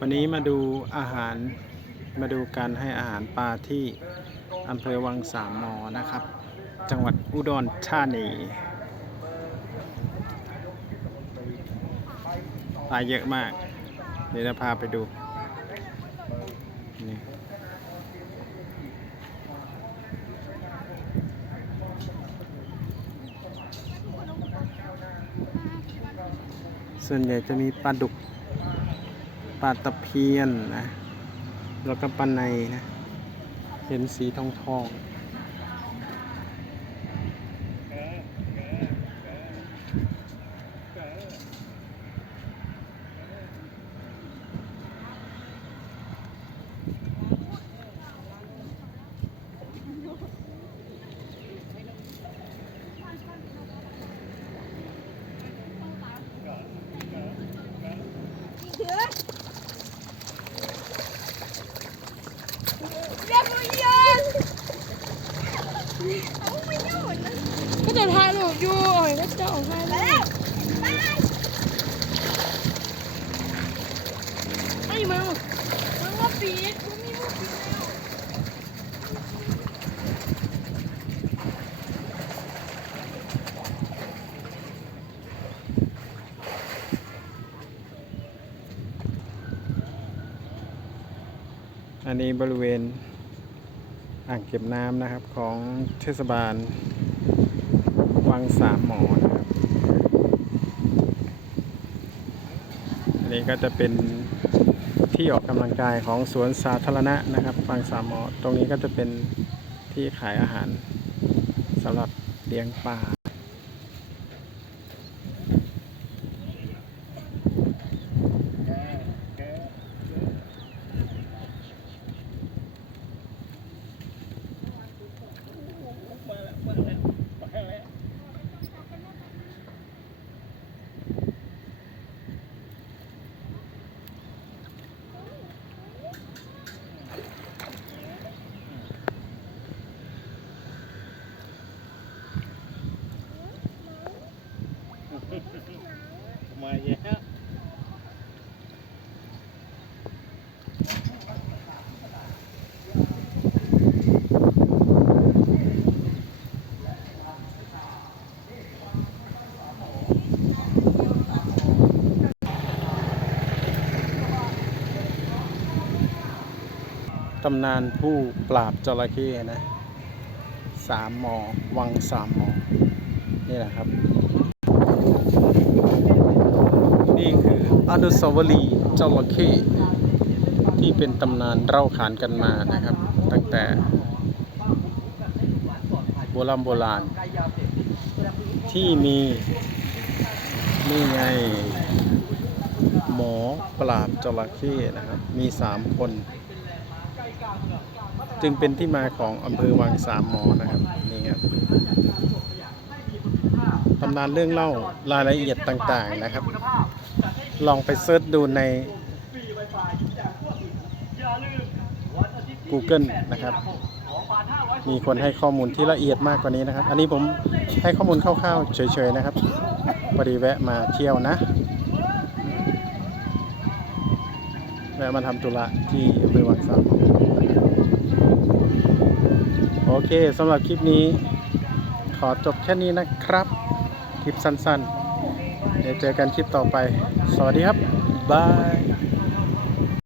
วันนี้มาดูอาหารมาดูการให้อาหารปลาที่อำเภอวังสามหมอนะครับ จังหวัดอุดรธานีปลาเยอะมาก เดี๋ยวจะพาไปดูนี่ส่วนใหญ่จะมีปลาดุก ปลาตะเพียนนะ แล้วก็ปลาในนะ เห็นสีทองทอง ก็จะถ่ายรูปอยู่โอ้ยก็จะออกถ่ายรูปไอ้มามันว่าปีดมันมีมุกปีดแล้วอันนี้บริเวณ อ่างเก็บน้ำนะครับของเทศบาลวังสามหมอนะครับอันนี้ก็จะเป็นที่ออกกำลังกายของสวนสาธารณะนะครับวังสามหมอตรงนี้ก็จะเป็นที่ขายอาหารสำหรับเลี้ยงปลามา ตำนานผู้ปราบจระเข้นะสามหมอ วังสามหมอ นี่แหละครับ นี่คืออนุสาวรีย์จระเข้ที่เป็นตำนานเล่าขานกันมานะครับ ตั้งแต่โบราณโบราณ ที่มีนี่ไง หมอปราบจระเข้นะครับ มีสามคน จึงเป็นที่มาของอำเภอวังสามหมอนะครับนี่ครับตำนานเรื่องเล่ารายละเอียดต่างๆนะครับ ลองไปเซิร์ชดูใน Google นะครับ มีคนให้ข้อมูลที่ละเอียดมากกว่านี้นะครับ อันนี้ผมให้ข้อมูลคร่าวๆเฉยๆนะครับพอดีแวะมาเที่ยวนะ แวะมาทำธุระที่อำเภอวังสามโอเคสำหรับคลิปนี้ ขอจบแค่นี้นะครับ คลิปสั้นๆ เดี๋ยวเจอกันคลิปต่อไป สวัสดีครับ บาย